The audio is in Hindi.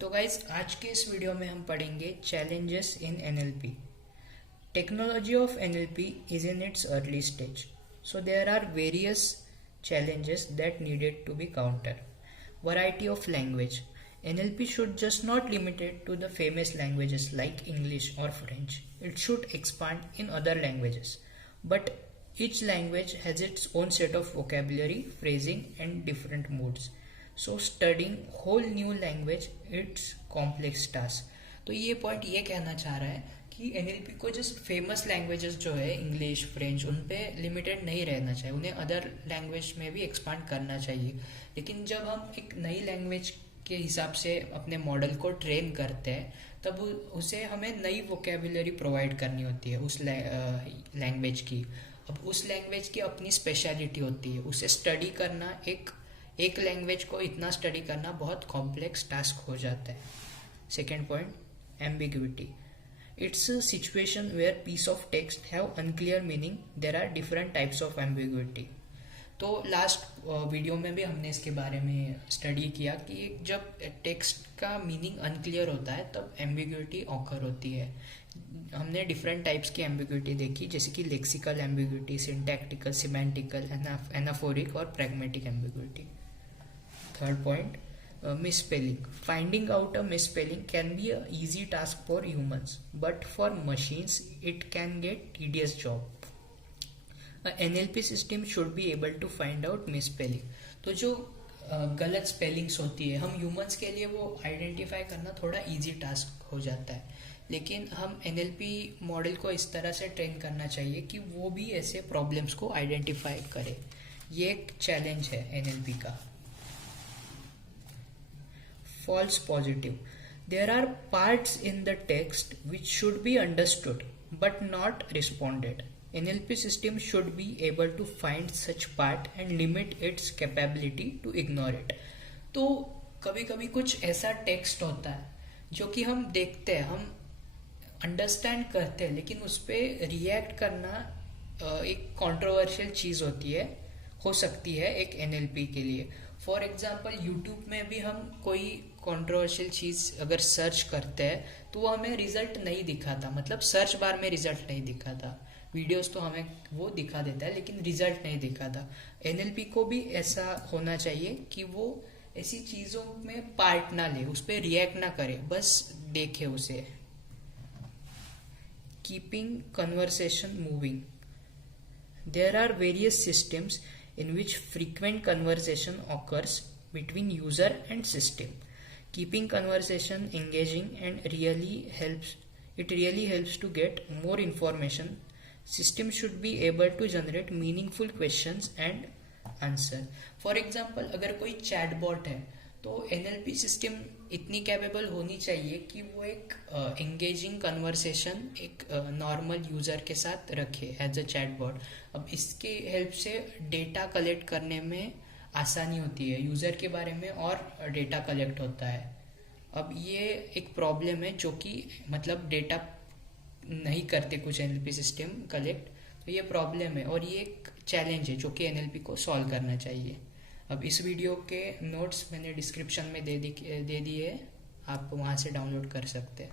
तो गाइज आज के इस वीडियो में हम पढ़ेंगे challenges in NLP. Technology of NLP is in its early stage, so there are various challenges that needed to be countered. Variety of language. NLP should just not limit it to the famous languages like English or French. It should expand in other languages. But each language has its own set of vocabulary, phrasing and different moods. So studying whole new language, it's complex task. तो ये पॉइंट ये कहना चाह रहा है कि एनएलपी को जस्ट फेमस लैंग्वेजेस जो है इंग्लिश फ्रेंच उन पे लिमिटेड नहीं रहना चाहिए, उन्हें अदर लैंग्वेज में भी एक्सपांड करना चाहिए. लेकिन जब हम एक नई लैंग्वेज के हिसाब से अपने मॉडल को ट्रेन करते हैं तब उसे हमें नई वोकेबुलरी प्रोवाइड करनी होती है उस लैंग्वेज की. अब उस लैंग्वेज की अपनी स्पेशलिटी होती है, उसे स्टडी करना एक लैंग्वेज को इतना स्टडी करना बहुत कॉम्प्लेक्स टास्क हो जाता है. Second point, ambiguity. It's a situation where piece of text have unclear meaning. There are different types of ambiguity. तो लास्ट वीडियो में भी हमने इसके बारे में स्टडी किया कि जब टेक्स्ट का मीनिंग अनक्लियर होता है तब एम्बिग्यूटी ऑकर होती है. हमने डिफरेंट टाइप्स की एम्बिग्यूटी देखी, जैसे कि लेक्सिकल एम्बिग्यूटी, सिंटैक्टिकल, सिमेंटिकल, एनाफोरिक और pragmatic ambiguity. Third point, misspelling. Finding out a misspelling can be a easy task for humans, but for machines it can get tedious job. A NLP system should be able to find out misspelling. तो जो गलत स्पेलिंग्स होती है हम ह्यूमंस के लिए वो आइडेंटिफाई करना थोड़ा इजी टास्क हो जाता है, लेकिन हम NLP मॉडल को इस तरह से ट्रेन करना चाहिए कि वो भी ऐसे प्रॉब्लम्स को आइडेंटिफाई करे. ये एक चैलेंज है NLP का. False positive. There are parts in the text which should be understood but not responded. NLP system should be able to find such part and limit its capability to ignore it. तो कभी कभी कुछ ऐसा टेक्स्ट होता है जो कि हम देखते हैं, हम अंडरस्टैंड करते हैं, लेकिन उस पर रिएक्ट करना एक कंट्रोवर्शियल चीज़ होती है, हो सकती है एक NLP के लिए. फॉर एग्जाम्पल यूट्यूब में भी हम कोई कंट्रोवर्शियल चीज़ अगर सर्च करते हैं तो वो हमें रिजल्ट नहीं दिखाता, मतलब सर्च बार में रिजल्ट नहीं दिखाता. वीडियोस तो हमें वो दिखा देता है लेकिन रिजल्ट नहीं दिखाता. NLP को भी ऐसा होना चाहिए कि वो ऐसी चीज़ों में पार्ट ना ले, उस पर रिएक्ट ना करे, बस देखे उसे. Keeping conversation moving. There are various systems in which frequent conversation occurs between user and system. Keeping conversation engaging and really helps to get more information. System should be able to generate meaningful questions and answer. For example, अगर कोई चैटबॉट है तो NLP सिस्टम इतनी कैपेबल होनी चाहिए कि वो एक एंगेजिंग कन्वर्सेशन एक नॉर्मल यूज़र के साथ रखे एज अ चैटबॉट. अब इसके हेल्प से डेटा कलेक्ट करने में आसानी होती है, यूज़र के बारे में और डेटा कलेक्ट होता है. अब ये एक प्रॉब्लम है जो कि मतलब डेटा नहीं करते कुछ NLP सिस्टम कलेक्ट, तो ये प्रॉब्लम है और ये एक चैलेंज है जो कि NLP को सॉल्व करना चाहिए. अब इस वीडियो के नोट्स मैंने डिस्क्रिप्शन में दे दिए, आप वहाँ से डाउनलोड कर सकते हैं.